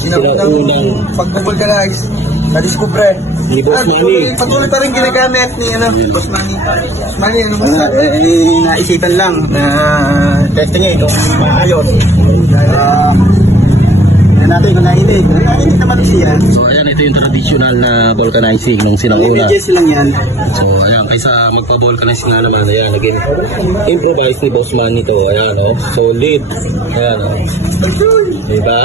sinaunang pag-vulcanize sa Discovery. Ni Boss Manny. Patuloy pa rin ginagamit ni Boss Manny. Boss Manny, ano ba? Naisipan lang na testingin kung ayos. Natin kung nainit. Nainit naman siya. So ayan, ito yung traditional na vulcanizing nung sinauna. Images lang yan. So ayan, kaysa magpa-vulcanize nga naman, ayan, naging improvise ni Boss Manny to. Ayan, oh, solid. Ayan, oh. Diba?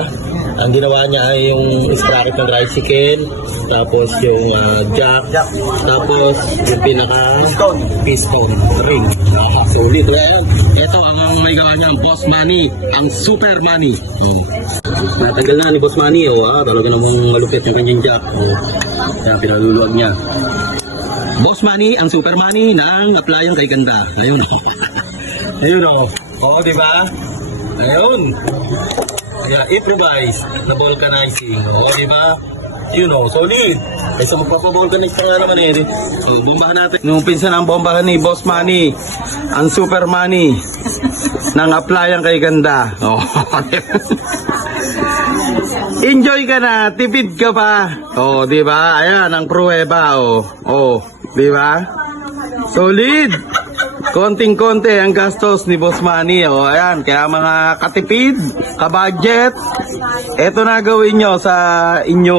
Ang ginawa niya ay yung sprocket ng tricycle, tapos yung jack, tapos yung pinaka piston ring. Solid. Ayan, ito ang may gawa niya, ang Boss Manny, ang Super Manny. Natanggal na ni Boss Manny, talaga namang malupit yung kanyang jack. Kaya pinaluluwag niya. Boss Manny, ang Super Manny ng applyan kay ganda. Ayun. Ayun, diba? Ayun. Kaya improvise na vulcanizing. Diba? Solid. Kaysa magpapavulcanize pa nga naman So, bombahan natin. Nung pinsan ang bombahan ni Boss Manny, ang Super Manny ng applyan kay ganda. Enjoy ka na, tipid ka pa. Di ba? Ayan ang pruweba, di ba? Solid. Konting-konti ang gastos ni Boss Manny, ayan, kaya mga katipid, ka-budget, eto na gawin nyo sa inyo.